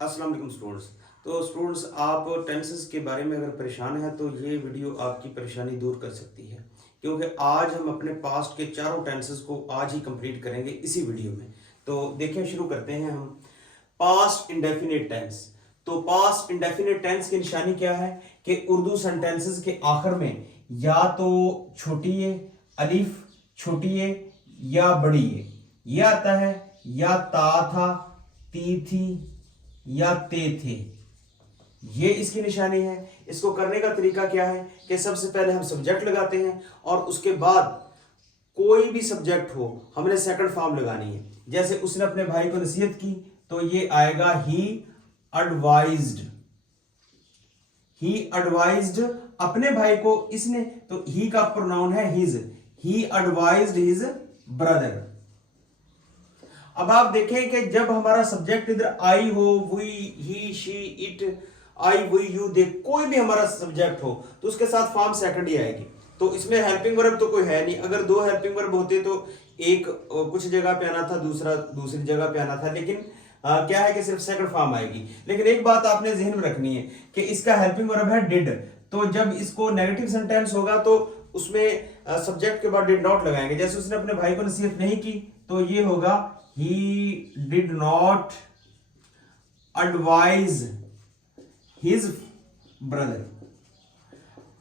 अस्सलाम वालेकुम स्टूडेंट्स। तो स्टूडेंट्स, आप टेंसेस के बारे में अगर परेशान हैं तो ये वीडियो आपकी परेशानी दूर कर सकती है, क्योंकि आज हम अपने पास्ट के चारों टेंसेस को आज ही कंप्लीट करेंगे इसी वीडियो में। तो देखें, शुरू करते हैं हम। Past indefinite tense. तो पास्ट इंडेफिनिट टेंस की निशानी क्या है कि उर्दू सेंटेंसेस के आखिर में या तो छोटी ए, अलिफ, छोटी ए या बड़ी ए ये आता है, या ता था, ती थी या ते थे, ये इसकी निशानी है। इसको करने का तरीका क्या है कि सबसे पहले हम सब्जेक्ट लगाते हैं और उसके बाद कोई भी सब्जेक्ट हो हमने सेकंड फॉर्म लगानी है। जैसे उसने अपने भाई को नसीहत की तो ये आएगा ही एडवाइज्ड। ही एडवाइज्ड अपने भाई को, इसने तो ही का प्रोनाउन है हिज। ही एडवाइज्ड हिज ब्रदर। अब आप देखें कि जब हमारा सब्जेक्ट इधर आई हो, we, he, she, it, I, we, you, they, कोई भी हमारा सब्जेक्ट हो तो उसके साथ फॉर्म सेकंड ही आएगी। तो इसमें हेल्पिंग वर्ब तो कोई है नहीं। अगर दो हेल्पिंग वर्ब होते तो एक कुछ जगह पे आना था, दूसरा दूसरी जगह पे आना था, लेकिन क्या है कि सिर्फ सेकंड फॉर्म आएगी। लेकिन एक बात आपने जहन में रखनी है कि इसका हेल्पिंग वर्ब है डिड। तो जब इसको नेगेटिव सेंटेंस होगा तो उसमें सब्जेक्ट के बाद डिड नॉट लगाएंगे। जैसे उसने अपने भाई को नसीहत नहीं की तो ये होगा he did not advise his brother।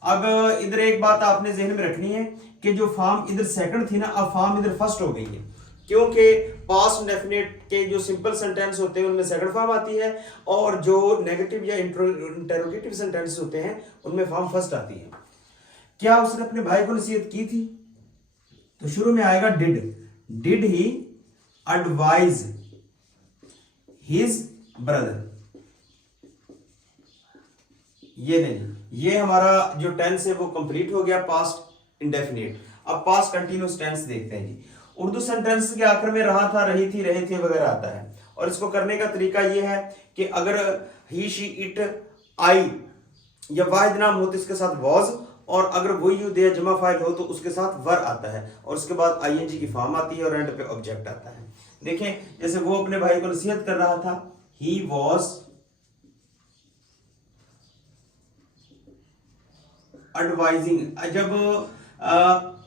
अब इधर एक बात आपने जहन में रखनी है कि जो फॉर्म इधर सेकंड थी ना, अब फॉर्म इधर फर्स्ट हो गई है, क्योंकि पास्ट इंडेफिनिट के जो सिंपल सेंटेंस होते हैं उनमें सेकंड फॉर्म आती है और जो नेगेटिव या इंटरोगेटिव सेंटेंस होते हैं उनमें फॉर्म फर्स्ट आती है। क्या उसने अपने भाई को नसीहत की थी? तो शुरू में आएगा did he advise his brother। ये नहीं, ये हमारा जो टेंस है वो कंप्लीट हो गया, पास्ट इंडेफिनिट। अब पास्ट कंटिन्यूअस टेंस देखते हैं जी। उर्दू सेंटेंस के आखिर में रहा था, रही थी, रहे थे वगैरह आता है, और इसको करने का तरीका ये है कि अगर ही, शी, इट, आई या वाहिद नाम हो तो इसके साथ वॉज, और अगर वो यू दे जमा फाइल हो तो उसके साथ वर आता है और उसके बाद आईएनजी की फॉर्म आती है और एंड पे ऑब्जेक्ट आता है। देखें, जैसे वो अपने भाई को नसीहत कर रहा था, ही वॉज एडवाइजिंग। जब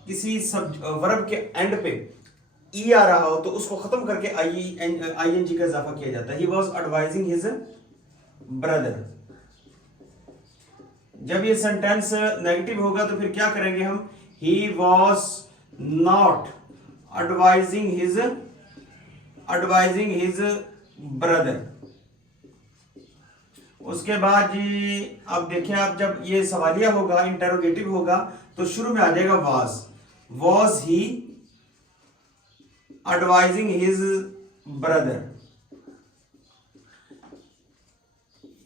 किसी सब वर्ब के एंड पे ई आ रहा हो तो उसको खत्म करके आईएनजी का इजाफा किया जाता है। He was advising his brother. जब ये सेंटेंस नेगेटिव होगा तो फिर क्या करेंगे हम? He was not advising his brother. उसके बाद जी अब देखें, आप जब ये सवालिया होगा, इंटरोगेटिव होगा, तो शुरू में आ जाएगा was he advising his brother.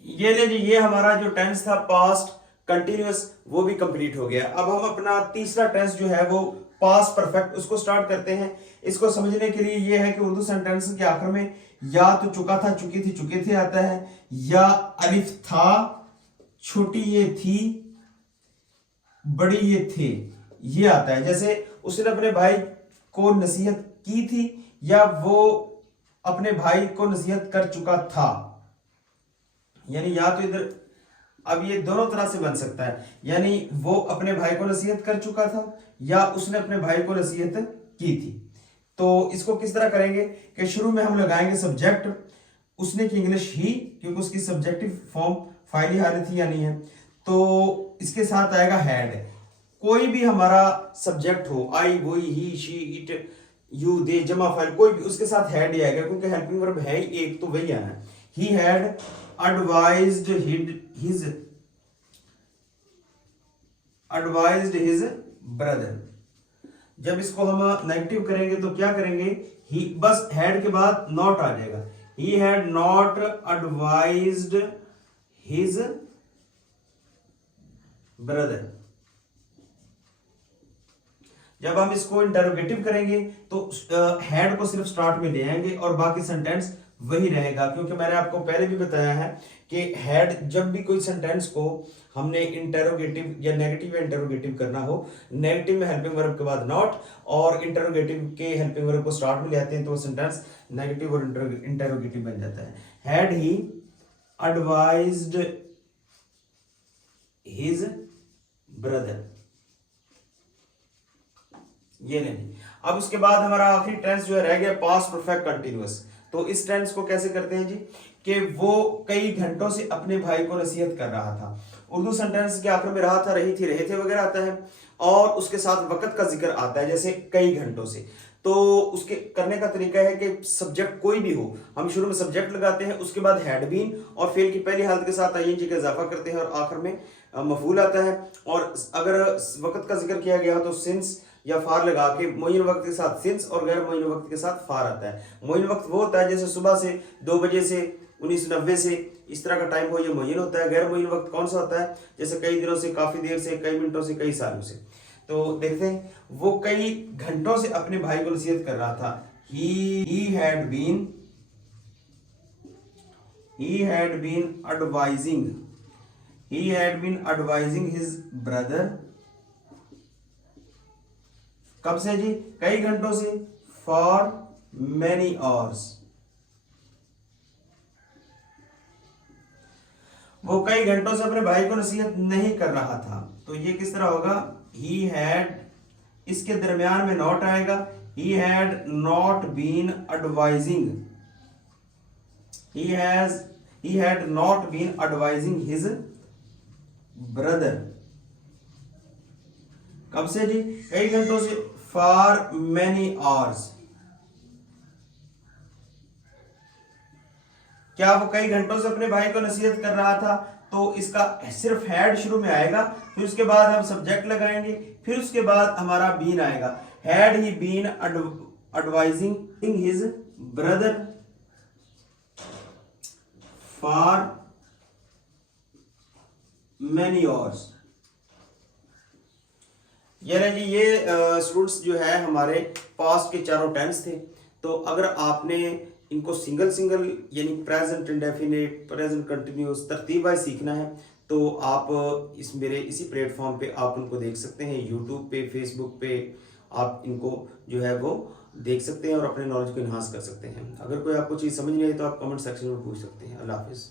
ये ले जी, ये हमारा जो टेंस था पास्ट कंटिन्यूअस वो भी कंप्लीट हो गया। अब हम अपना तीसरा टेंस जो है वो पास्ट परफेक्ट, उसको स्टार्ट करते हैं। इसको समझने के लिए ये है कि उर्दू सेंटेंस के आखिर में या तो चुका था, चुकी थी, चुके थे आता है, या अलिफ था, छोटी ये थी, बड़ी ये थे, ये आता है। जैसे उसने अपने भाई को नसीहत की थी या वो अपने भाई को नसीहत कर चुका था, यानी या तो इधर, अब ये दोनों तरह से बन सकता है, यानी वो अपने भाई को नसीहत कर चुका था या उसने अपने भाई को नसीहत की थी। तो इसको किस तरह करेंगे कि शुरू में हम लगाएंगे सब्जेक्ट, उसने की इंग्लिश ही, क्योंकि उसकी सब्जेक्टिव फॉर्म फाइली हालत ही यानी है, तो इसके साथ आएगा हैड। कोई भी हमारा सब्जेक्ट हो, आई, वो, ही, शी, इट, यू, दे, जमा फाइल, कोई भी, उसके साथ हैड ही आएगा, क्योंकि हेल्पिंग वर्ब है ही एक, तो वही आना है। He had advised his brother। जब इसको हम नेगेटिव करेंगे तो क्या करेंगे? ही, बस हैड के बाद नॉट आ जाएगा। He had not advised his brother। जब हम इसको इंटरोगेटिव करेंगे तो हैड को सिर्फ स्टार्ट में ले आएंगे और बाकी सेंटेंस वही रहेगा, क्योंकि मैंने आपको पहले भी बताया है कि हैड, जब भी कोई सेंटेंस को हमने इंटरोगेटिव या नेगेटिव या इंटरोगेटिव करना हो, नेगेटिव में हेल्पिंग वर्ब के बाद नॉट और इंटरोगेटिव के हेल्पिंग वर्ब को स्टार्ट में ले आते हैं तो सेंटेंस नेगेटिव और इंटरोगेटिव बन जाता है। Had he advised his brother। ये नहीं। अब उसके बाद हमारा आखिरी टेंस जो है रह गया पास्ट परफेक्ट कंटिन्यूअस। तो इस टेंस को कैसे करते हैं जी कि वो कई घंटों से अपने भाई को नसीहत कर रहा था। उर्दू सेंटेंस के आखिर में रहा था, रही थी, रहे थे वगैरह आता है और उसके साथ वक्त का जिक्र आता है जैसे कई घंटों से। तो उसके करने का तरीका है कि सब्जेक्ट कोई भी हो, हम शुरू में सब्जेक्ट लगाते हैं, उसके बाद हैड बीन और फेल की पहली हालत के साथ आईएनजी का इजाफा करते हैं और आखिर में मफूल आता है। और अगर वक्त का जिक्र किया गया तो सिंस या फार लगा के मुअय्यन वक्त के साथ सिंस और गैर मुअय्यन वक्त के साथ फार आता है। मुअय्यन वक्त वो होता है जैसे सुबह से 2 बजे से 1990 से इस तरह का टाइम हो, ये मुअय्यन होता है। गैर मुअय्यन वक्त कौन सा होता है जैसे कई दिनों से, काफी देर से, कई मिनटों से, कई सालों से। तो देखते हैं वो कई घंटों से अपने भाई को नसीहत कर रहा था। he had been advising his brother। कब से जी? कई घंटों से। for many hours। वो कई घंटों से अपने भाई को नसीहत नहीं कर रहा था। तो ये किस तरह होगा? he had, इसके दरमियान में नॉट आएगा। he had not been advising, he had not been advising his brother। कब से जी? कई घंटों से। for many hours। क्या वो कई घंटों से अपने भाई को नसीहत कर रहा था? तो इसका सिर्फ हैड शुरू में आएगा, फिर उसके बाद हम सब्जेक्ट लगाएंगे, फिर उसके बाद हमारा बीन आएगा। Had he been advising his brother for many hours. यानी जी ये स्टूडेंट्स जो है हमारे पास्ट के चारों टेंस थे। तो अगर आपने इनको सिंगल सिंगल यानी प्रेजेंट इंडेफिनिट, प्रेजेंट कंटिन्यूअस तरतीब वाइज सीखना है तो आप इस मेरे इसी प्लेटफॉर्म पे आप उनको देख सकते हैं। यूट्यूब पे, फेसबुक पे आप इनको जो है वो देख सकते हैं और अपने नॉलेज को इन्हांस कर सकते हैं। अगर कोई आपको चीज़ समझ नहीं आई तो आप कमेंट सेक्शन में पूछ सकते हैं। अल्लाह हाफिज़।